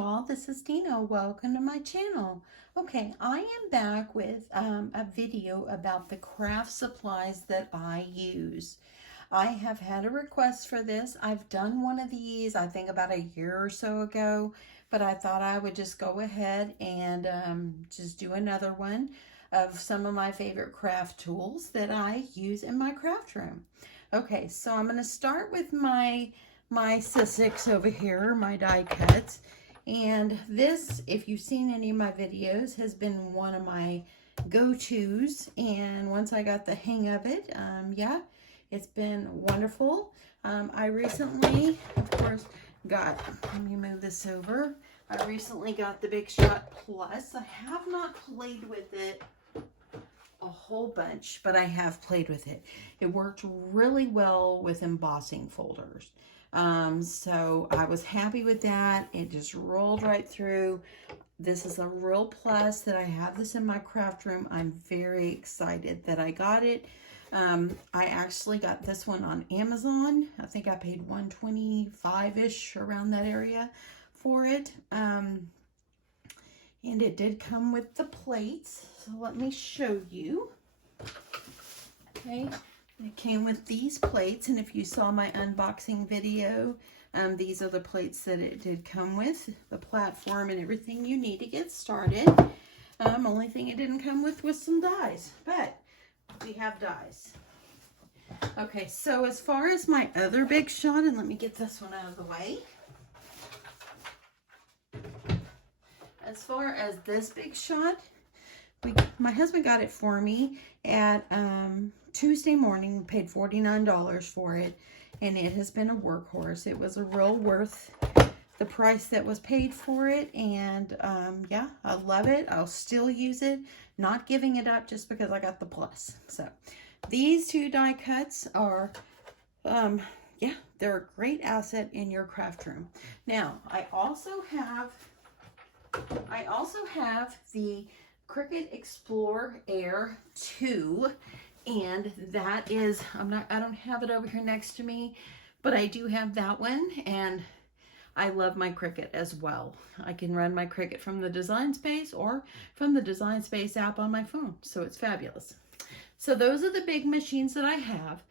y'all, this is Dina. Welcome to my channel. Okay, I am back with a video about the craft supplies that I use. I have had a request for this. I've done one of these, I think about a year or so ago, but I thought I would just go ahead and just do another one of some of my favorite craft tools that I use in my craft room. Okay, so I'm going to start with my Sissics over here, my die cuts. And this, if you've seen any of my videos, has been one of my go-tos. And once I got the hang of it, yeah, it's been wonderful. I recently, of course, let me move this over. I recently got the Big Shot Plus. I have not played with it a whole bunch, but I have played with it. It worked really well with embossing folders. So I was happy with that. It just rolled right through. This is a real plus that I have this in my craft room. I'm very excited that I got it. I actually got this one on Amazon. I think I paid $125-ish, around that area for it. And it did come with the plates. So let me show you. Okay. It came with these plates, and if you saw my unboxing video, these are the plates that it did come with, the platform and everything you need to get started. Only thing it didn't come with was some dies, but we have dies. Okay, so as far as my other Big Shot, and let me get this one out of the way. As far as this Big Shot, my husband got it for me at Tuesday morning. We paid $49 for it, and it has been a workhorse. It was a real worth the price that was paid for it, and yeah, I love it. I'll still use it, not giving it up just because I got the plus. So these two die cuts are yeah, they're a great asset in your craft room. Now I also have the Cricut Explore Air 2, and that is, I don't have it over here next to me, but I do have that one, and I love my Cricut as well. I can run my Cricut from the Design Space or from the Design Space app on my phone, so it's fabulous. So those are the big machines that I have.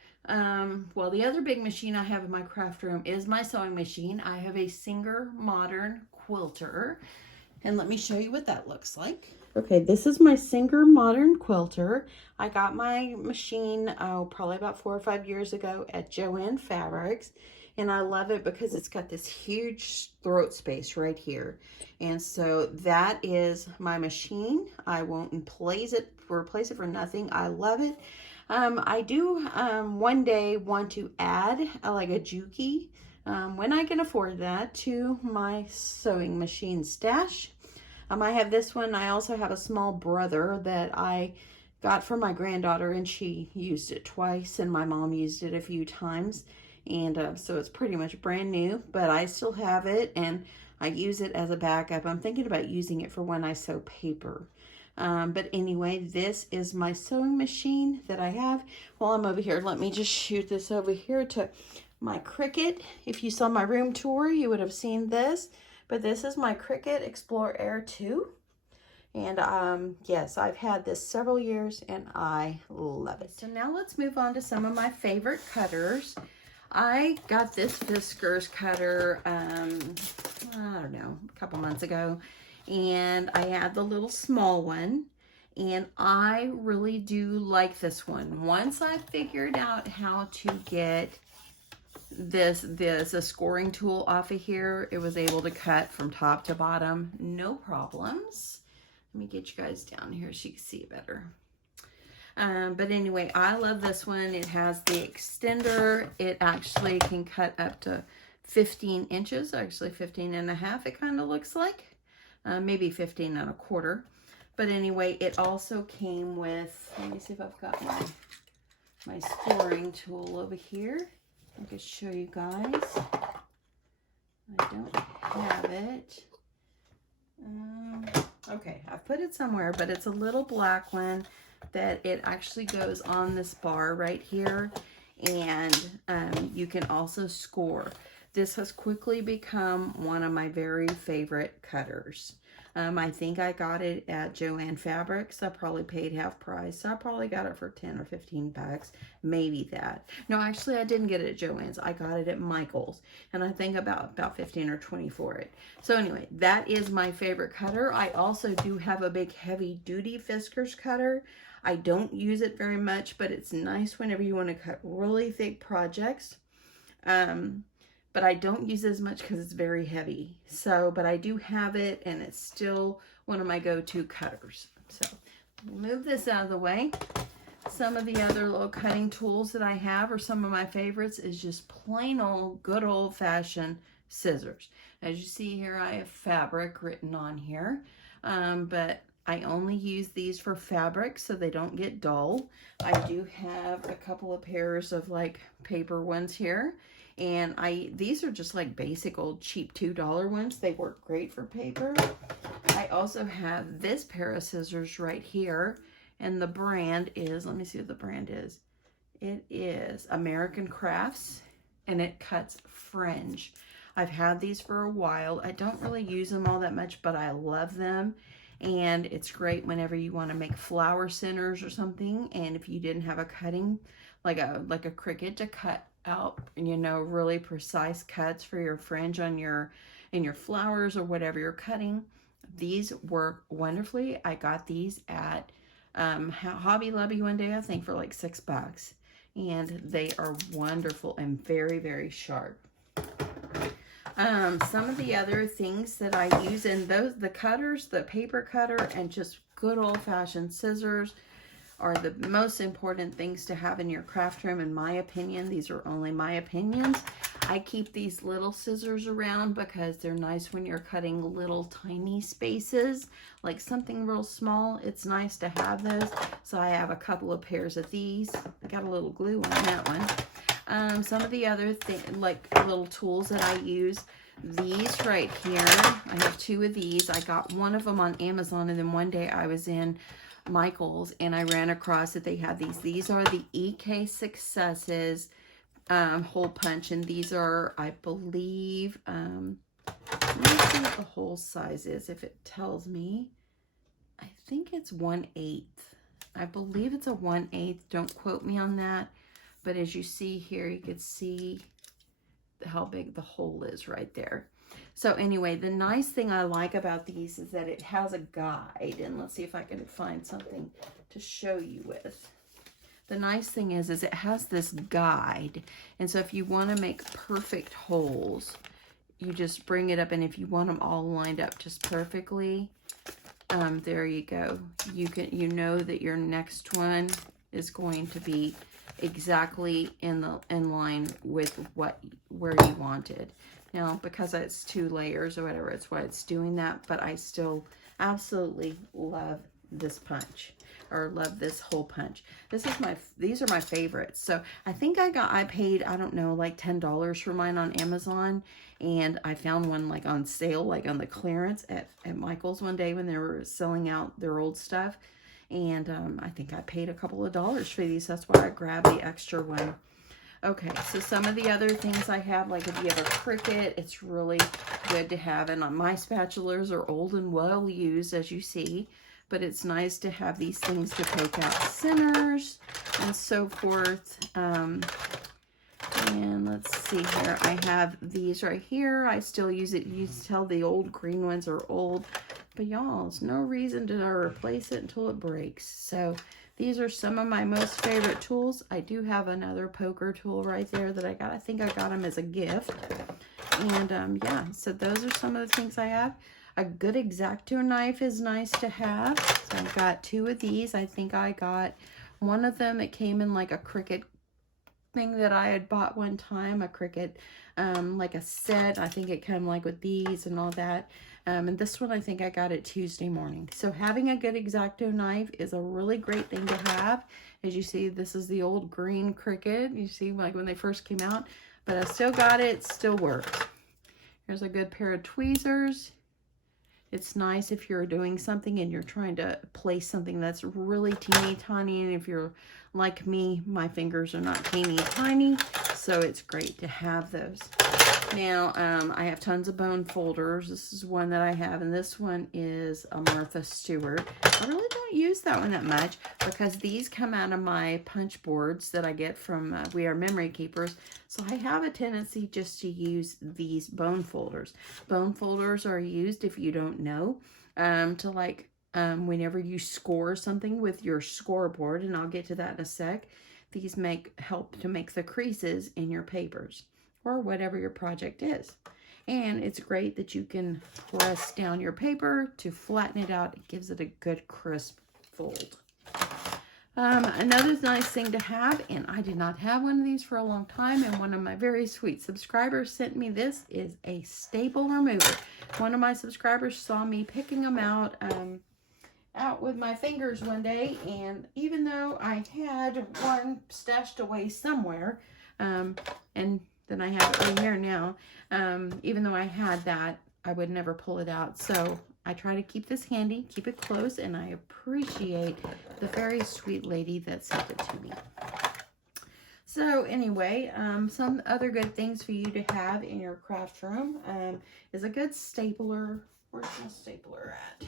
Well, the other big machine I have in my craft room is my sewing machine. I have a Singer Modern Quilter, and let me show you what that looks like. Okay, this is my Singer Modern Quilter. I got my machine, probably about 4 or 5 years ago at Joann Fabrics. And I love it because it's got this huge throat space right here. And so that is my machine. I won't replace it for nothing. I love it. I do one day want to add like a Juki, when I can afford that, to my sewing machine stash. I have this one. I also have a small brother that I got for my granddaughter, and she used it twice, and my mom used it a few times. And so it's pretty much brand new, but I still have it, and I use it as a backup. I'm thinking about using it for when I sew paper. But anyway, this is my sewing machine that I have. While I'm over here, let me just shoot this over here to my Cricut. If you saw my room tour, you would have seen this. But this is my Cricut Explore Air 2. And yes, I've had this several years, and I love it. So now let's move on to some of my favorite cutters. I got this Fiskars cutter, I don't know, a couple months ago. And I had the little small one. And I really do like this one. Once I figured out how to get a scoring tool off of here, it was able to cut from top to bottom, no problems. Let me get you guys down here so you can see it better. But anyway, I love this one. It has the extender. It actually can cut up to 15 inches, actually 15 and a half, it kind of looks like. Maybe 15 and a quarter. But anyway, it also came with, let me see if I've got my scoring tool over here. I can show you guys. I don't have it. Okay, I've put it somewhere, but it's a little black one that it actually goes on this bar right here, and you can also score. This has quickly become one of my very favorite cutters. I think I got it at Joann Fabrics. I probably paid half price. So I probably got it for 10 or 15 bucks, maybe that. No, actually I didn't get it at Joann's. I got it at Michael's, and I think about 15 or 20 for it. So anyway, that is my favorite cutter. I also do have a big heavy duty Fiskars cutter. I don't use it very much, but it's nice whenever you want to cut really thick projects. But I don't use it as much because it's very heavy. So, but I do have it, and it's still one of my go-to cutters. So, move this out of the way. Some of the other little cutting tools that I have, or some of my favorites, is just plain old, good old-fashioned scissors. As you see here, I have fabric written on here, but I only use these for fabric so they don't get dull. I do have a couple of pairs of like paper ones here. And these are just like basic old cheap $2 ones. They work great for paper. I also have this pair of scissors right here. And the brand is, let me see what the brand is. It is American Crafts, and it cuts fringe. I've had these for a while. I don't really use them all that much, but I love them. And it's great whenever you want to make flower centers or something. And if you didn't have a cutting, like a Cricut to cut out, you know, really precise cuts for your fringe on in your flowers or whatever you're cutting, these work wonderfully. I got these at Hobby Lobby one day, I think, for like $6, and they are wonderful and very, very sharp. Some of the other things that I use in the cutters, the paper cutter, and just good old-fashioned scissors are the most important things to have in your craft room, in my opinion. These are only my opinions. I keep these little scissors around because they're nice when you're cutting little tiny spaces, like something real small. It's nice to have those. So I have a couple of pairs of these. I got a little glue on that one. Some of the other like little tools that I use, these right here, I have 2 of these. I got one of them on Amazon, and then one day I was in Michael's and I ran across it. They have these. These are the EK Successes hole punch, and these are, I believe, let me see what the hole size is. If it tells me, I think it's 1/8. I believe it's a 1/8. Don't quote me on that. But as you see here, you can see how big the hole is right there. So anyway, the nice thing I like about these is that it has a guide. And let's see if I can find something to show you with. The nice thing is it has this guide. And so if you want to make perfect holes, you just bring it up. And if you want them all lined up just perfectly, there you go. You know that your next one is going to be exactly in line with where you wanted. Now, because it's 2 layers or whatever, it's why it's doing that. But I still absolutely love this punch, or love this hole punch. These are my favorites. So I think I paid, I don't know, like $10 for mine on Amazon. And I found one like on sale, like on the clearance at Michael's one day when they were selling out their old stuff. And I think I paid a couple of dollars for these. That's why I grabbed the extra one. Okay, so some of the other things I have, like if you have a Cricut, it's really good to have. And my spatulas are old and well used, as you see. But it's nice to have these things to poke out centers and so forth. And let's see here. I have these right here. I still use it. You can tell the old green ones are old. But y'all, there's no reason to replace it until it breaks. So these are some of my most favorite tools. I do have another poker tool right there that I got. I think I got them as a gift. And yeah, so those are some of the things I have. A good X-Acto knife is nice to have. So I've got 2 of these. I think I got one of them. It came in like a Cricut thing that I had bought one time. A Cricut, like a set. I think it came like with these and all that. And this one I think I got it Tuesday morning. So having a good X-Acto knife is a really great thing to have. As you see, this is the old green Cricut. You see, like when they first came out. But I still got it. It still works. Here's a good pair of tweezers. It's nice if you're doing something and you're trying to place something that's really teeny tiny. And if you're like me, my fingers are not teeny tiny. So So it's great to have those. Now, I have tons of bone folders. This is one that I have, and this one is a Martha Stewart. I really don't use that one that much because these come out of my punch boards that I get from We Are Memory Keepers. So I have a tendency just to use these bone folders. Bone folders are used, if you don't know, to like whenever you score something with your scoreboard, and I'll get to that in a sec. These help to make the creases in your papers or whatever your project is. And it's great that you can press down your paper to flatten it out. It gives it a good crisp fold. Another nice thing to have, and I did not have one of these for a long time, and one of my very sweet subscribers sent me this, is a staple remover. One of my subscribers saw me picking them out with my fingers one day, and even though I had one stashed away somewhere, and then I have it right here now, even though I had that, I would never pull it out. So I try to keep this handy, keep it close, and I appreciate the very sweet lady that sent it to me. So anyway, some other good things for you to have in your craft room is a good stapler. Where's my stapler at?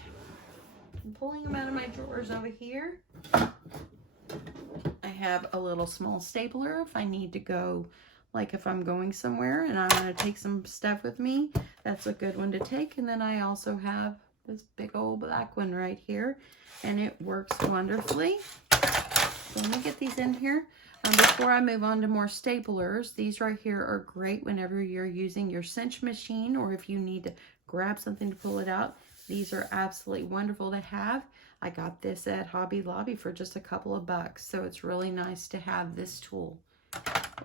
I'm pulling them out of my drawers over here. I have a little small stapler if I need to go, like if I'm going somewhere and I want to take some stuff with me, that's a good one to take. And then I also have this big old black one right here, and it works wonderfully. So let me get these in here. Before I move on to more staplers, these right here are great whenever you're using your cinch machine, or if you need to grab something to pull it out. These are absolutely wonderful to have. I got this at Hobby Lobby for just a couple of bucks, so it's really nice to have this tool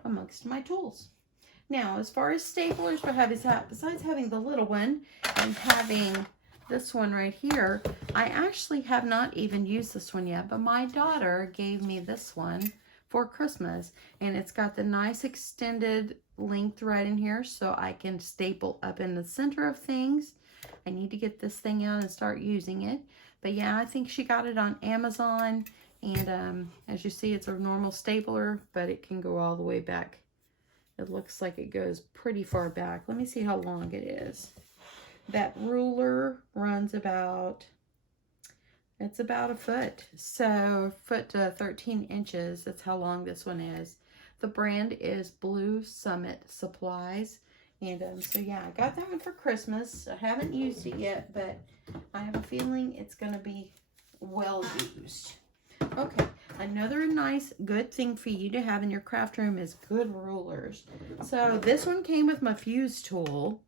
amongst my tools. Now, as far as staplers, besides having the little one and having this one right here, I actually have not even used this one yet, but my daughter gave me this one for Christmas, and it's got the nice extended length right in here, so I can staple up in the center of things. I need to get this thing out and start using it. But yeah, I think she got it on Amazon. And as you see, it's a normal stapler, but it can go all the way back. It looks like it goes pretty far back. Let me see how long it is. That ruler runs it's about a foot. So foot to 13 inches. That's how long this one is. The brand is Blue Summit Supplies. And so yeah, I got that one for Christmas. I haven't used it yet, but I have a feeling it's going to be well used. Okay, another nice good thing for you to have in your craft room is good rulers. So this one came with my fuse tool,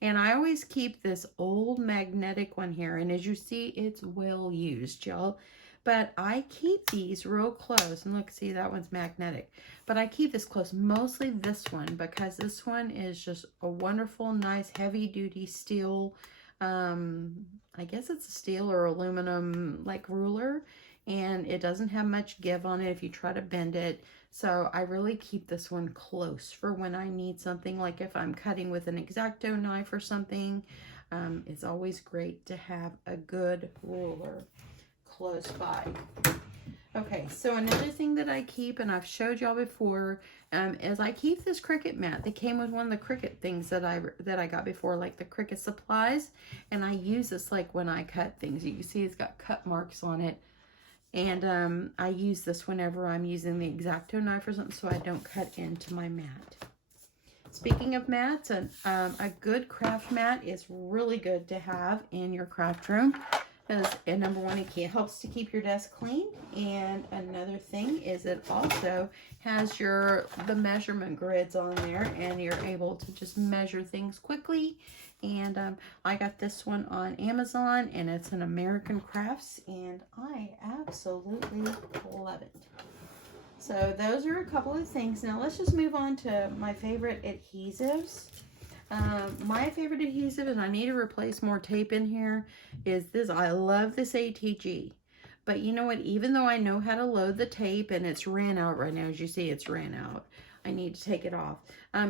and I always keep this old magnetic one here, and as you see, it's well used, y'all. But I keep these real close, and look, see, that one's magnetic. But I keep this close, mostly this one, because this one is just a wonderful, nice, heavy-duty steel, I guess it's a steel or aluminum, like, ruler, and it doesn't have much give on it if you try to bend it. So I really keep this one close for when I need something, like if I'm cutting with an X-Acto knife or something. It's always great to have a good ruler close by. Okay, so another thing that I keep, and I've showed y'all before, is I keep this Cricut mat. They came with one of the Cricut things that I got before, like the Cricut supplies, and I use this like when I cut things. You can see it's got cut marks on it, and I use this whenever I'm using the X-Acto knife or something, so I don't cut into my mat. Speaking of mats, a good craft mat is really good to have in your craft room. And number one, it helps to keep your desk clean. And another thing is it also has the measurement grids on there, and you're able to just measure things quickly. And I got this one on Amazon, and it's an American Crafts, and I absolutely love it. So those are a couple of things. Now let's just move on to my favorite adhesives. My favorite adhesive, and I need to replace more tape in here, is this. I love this ATG. But you know what? Even though I know how to load the tape, and it's ran out right now, as you see, it's ran out. I need to take it off.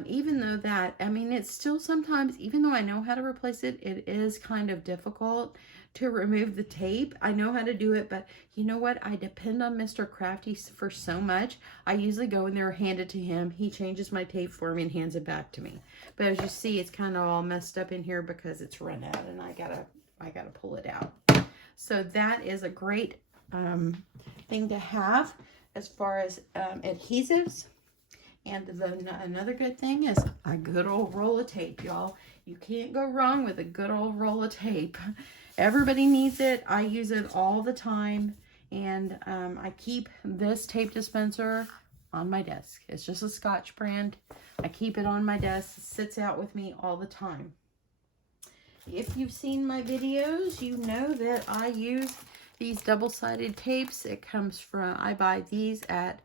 Even though that, I mean, it's still sometimes, even though I know how to replace it, it is kind of difficult to remove the tape. I know how to do it, but you know what? I depend on Mr. Crafty for so much. I usually go in there, hand it to him. He changes my tape for me and hands it back to me. But as you see, it's kind of all messed up in here because it's run out and I gotta pull it out. So that is a great thing to have as far as adhesives. And another good thing is a good old roll of tape, y'all. You can't go wrong with a good old roll of tape. Everybody needs it. I use it all the time. And I keep this tape dispenser on my desk. It's just a Scotch brand. I keep it on my desk. It sits out with me all the time. If you've seen my videos, you know that I use these double-sided tapes. It comes from, I buy these at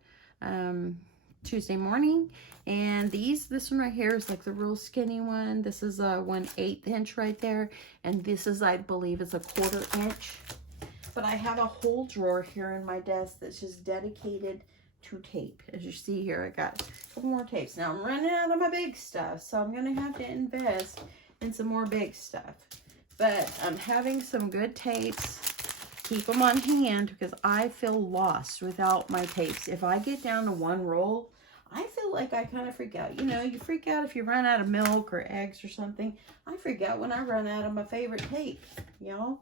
Tuesday Morning, and this one right here is like the real skinny one. This is a 1/8 inch right there, and this is, I believe, is a 1/4 inch. But I have a whole drawer here in my desk that's just dedicated to tape. As you see here, I got a couple more tapes. Now I'm running out of my big stuff, so I'm gonna have to invest in some more big stuff. But I'm having some good tapes. Keep them on hand because I feel lost without my tapes. If I get down to one roll, I feel like I kind of freak out. You know, you freak out if you run out of milk or eggs or something. I freak out when I run out of my favorite tape, y'all.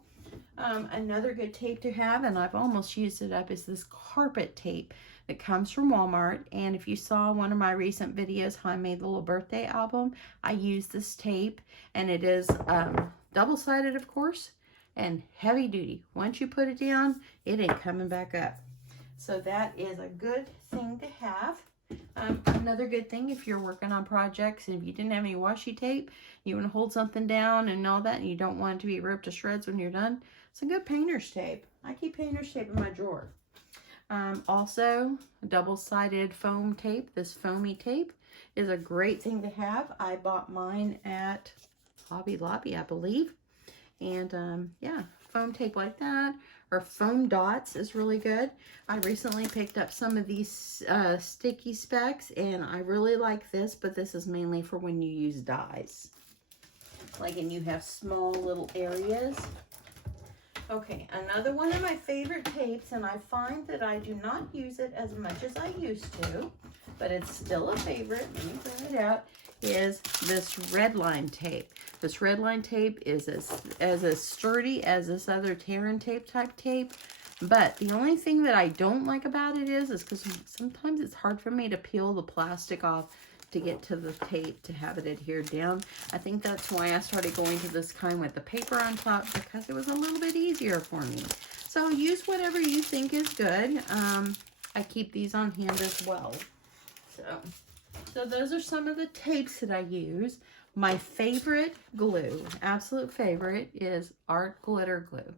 Another good tape to have, and I've almost used it up, is this carpet tape that comes from Walmart. And if you saw one of my recent videos, how I made the little birthday album, I used this tape, and it is double-sided, of course, and heavy duty. Once you put it down, it ain't coming back up. So that is a good thing to have. Another good thing, if you're working on projects and if you didn't have any washi tape, you want to hold something down and all that, and you don't want it to be ripped to shreds when you're done, it's a good painter's tape. I keep painter's tape in my drawer. Also, double-sided foam tape. This foamy tape is a great thing to have. I bought mine at Hobby Lobby, I believe. And yeah, foam tape like that, or foam dots is really good. I recently picked up some of these sticky specs, and I really like this, but this is mainly for when you use dyes. Like, and you have small little areas. Okay, another one of my favorite tapes, and I find that I do not use it as much as I used to, but it's still a favorite. Let me bring it out. Is this Redline tape. This Redline tape is as sturdy as this other Terran tape type tape, but the only thing that I don't like about it is because sometimes it's hard for me to peel the plastic off to get to the tape to have it adhered down. I think that's why I started going to this kind with the paper on top, because it was a little bit easier for me. So use whatever you think is good. I keep these on hand as well. So those are some of the tapes that I use. My favorite glue, absolute favorite, is Art Glitter Glue.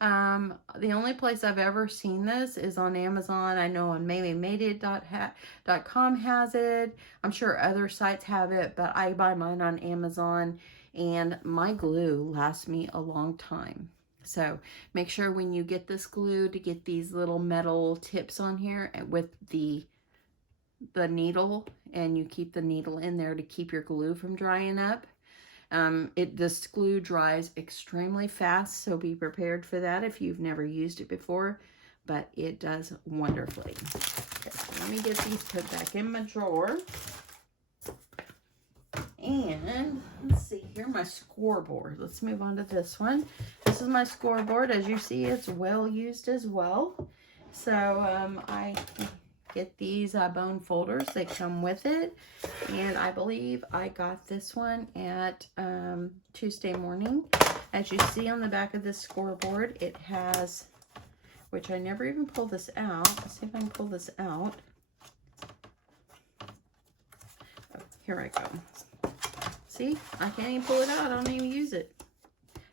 The only place I've ever seen this is on Amazon. I know on MaymayMadeIt.com has it. I'm sure other sites have it, but I buy mine on Amazon, and my glue lasts me a long time. So make sure when you get this glue to get these little metal tips on here with the needle, and you keep the needle in there to keep your glue from drying up. This glue dries extremely fast, so be prepared for that if you've never used it before, but it does wonderfully. Okay, so let me get these put back in my drawer. And let's see here, my scoreboard. Let's move on to this one. This is my scoreboard. As you see, it's well used as well. So I get these bone folders. They come with it, and I believe I got this one at Tuesday Morning. As you see on the back of this scoreboard, it has, which I never even pulled this out. Let's see if I can pull this out. Oh, here I go. See, I can't even pull it out. I don't even use it.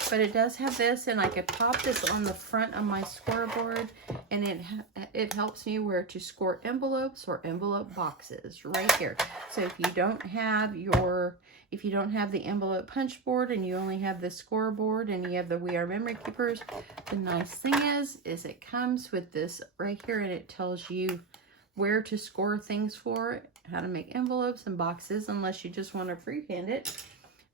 But it does have this, and I could pop this on the front of my scoreboard, and it helps me where to score envelopes or envelope boxes right here. So if you don't have the envelope punch board and you only have the scoreboard and you have the We Are Memory Keepers, the nice thing is it comes with this right here, and it tells you where to score things for, how to make envelopes and boxes, unless you just want to freehand it.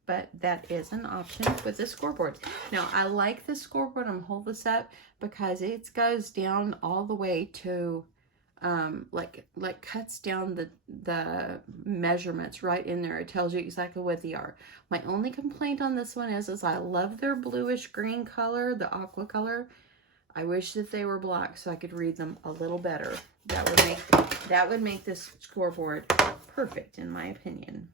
But that is an option with the scoreboard. Now, I like the scoreboard. I'm going to hold this up because it goes down all the way to, like cuts down the measurements right in there. It tells you exactly what they are. My only complaint on this one is I love their bluish green color, the aqua color. I wish that they were black so I could read them a little better. That would make this scoreboard perfect, in my opinion.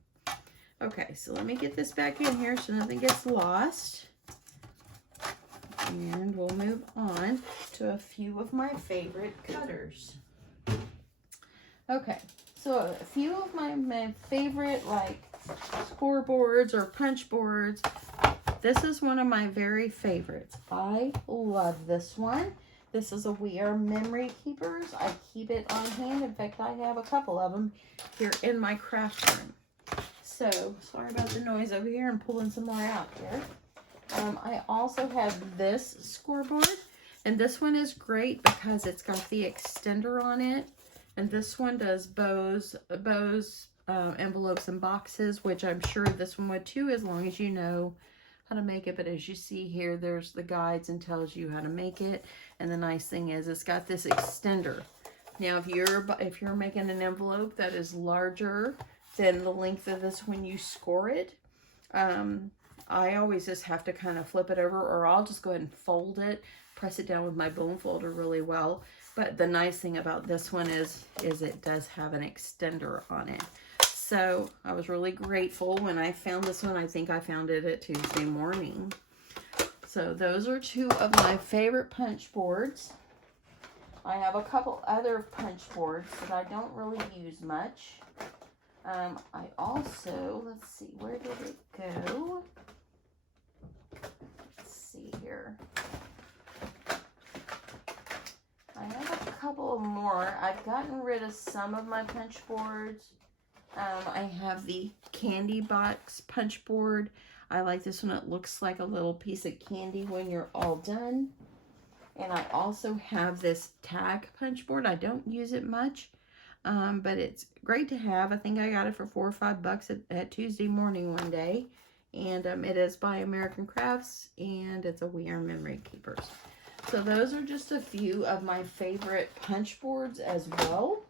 Okay, so let me get this back in here so nothing gets lost. And we'll move on to a few of my favorite cutters. Okay, so a few of my favorite, like, scoreboards or punch boards. This is one of my very favorites. I love this one. This is a We Are Memory Keepers. I keep it on hand. In fact, I have a couple of them here in my craft room. So, sorry about the noise over here. I'm pulling some more out here. I also have this scoreboard. And this one is great because it's got the extender on it. And this one does bows, envelopes, and boxes, which I'm sure this one would too, as long as you know how to make it. But as you see here, there's the guides and tells you how to make it. And the nice thing is it's got this extender. Now, if you're making an envelope that is larger than the length of this when you score it, I always just have to kind of flip it over, or I'll just go ahead and fold it, press it down with my bone folder really well. But the nice thing about this one is it does have an extender on it. So I was really grateful when I found this one. I think I found it at Tuesday morning. So those are two of my favorite punch boards. I have a couple other punch boards that I don't really use much. I also, let's see, where did it go? Let's see here. I have a couple more. I've gotten rid of some of my punch boards. I have the candy box punch board. I like this one. It looks like a little piece of candy when you're all done. And I also have this tag punch board. I don't use it much, but it's great to have. I think I got it for $4 or $5 at Tuesday morning one day. And it is by American Crafts, and it's a We Are Memory Keepers. So those are just a few of my favorite punch boards as well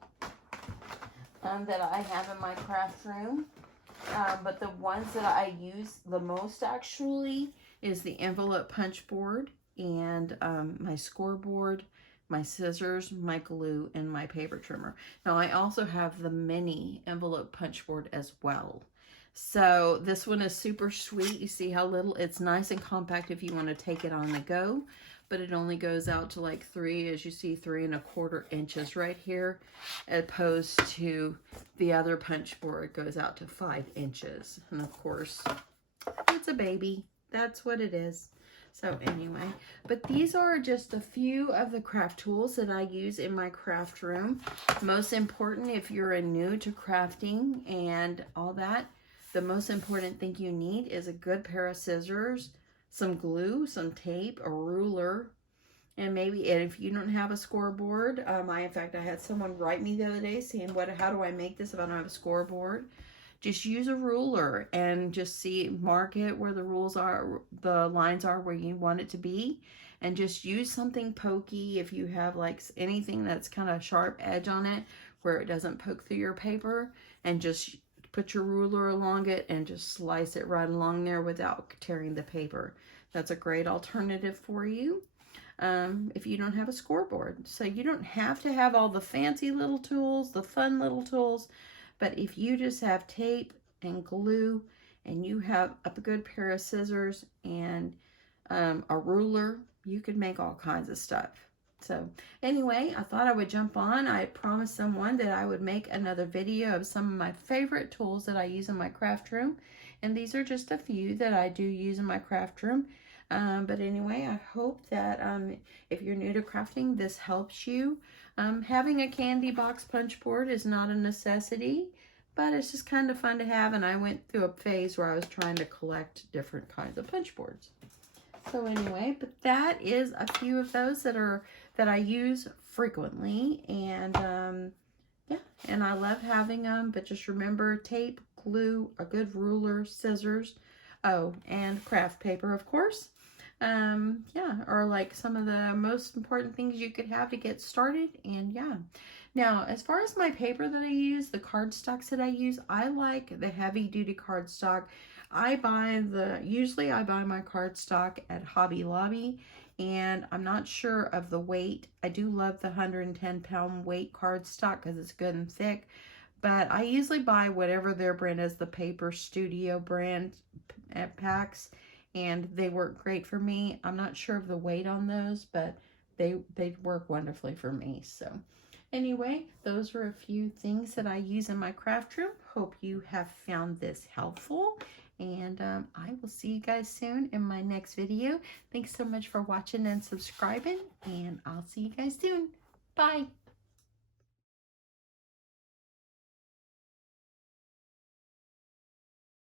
that I have in my craft room. But the ones that I use the most actually is the envelope punch board and my scoreboard, my scissors, my glue, and my paper trimmer. Now I also have the mini envelope punch board as well. So this one is super sweet. You see how little, it's nice and compact if you want to take it on the go. But it only goes out to like 3, as you see, 3 1/4 inches right here, as opposed to the other punch board goes out to 5 inches. And of course, it's a baby. That's what it is. So anyway, but these are just a few of the craft tools that I use in my craft room. Most important, if you're new to crafting and all that, the most important thing you need is a good pair of scissors, some glue, some tape, a ruler, and if you don't have a scoreboard, in fact, I had someone write me the other day saying, how do I make this if I don't have a scoreboard? Just use a ruler and just mark it where the lines are where you want it to be, and just use something pokey if you have like anything that's kind of sharp edge on it where it doesn't poke through your paper, and just put your ruler along it and just slice it right along there without tearing the paper. That's a great alternative for you if you don't have a scoreboard. So you don't have to have all the fancy little tools, the fun little tools, but if you just have tape and glue and you have a good pair of scissors and a ruler, you could make all kinds of stuff. So anyway, I thought I would jump on. I promised someone that I would make another video of some of my favorite tools that I use in my craft room. And these are just a few that I do use in my craft room. But anyway, I hope that if you're new to crafting, this helps you. Having a candy box punch board is not a necessity, but it's just kind of fun to have. And I went through a phase where I was trying to collect different kinds of punch boards. So anyway, but that is a few of those that I use frequently, and yeah, and I love having them, but just remember tape, glue, a good ruler, scissors, oh, and craft paper, of course. Yeah, are like some of the most important things you could have to get started. And yeah, now as far as my paper that I use, the cardstocks that I use, I like the heavy duty cardstock. Usually I buy my cardstock at Hobby Lobby, and I'm not sure of the weight. I do love the 110-pound weight cardstock because it's good and thick, but I usually buy whatever their brand is, the Paper Studio brand packs, and they work great for me. I'm not sure of the weight on those, but they work wonderfully for me. So anyway, those were a few things that I use in my craft room. Hope you have found this helpful, and I will see you guys soon in my next video. Thanks so much for watching and subscribing, and I'll see you guys soon. Bye.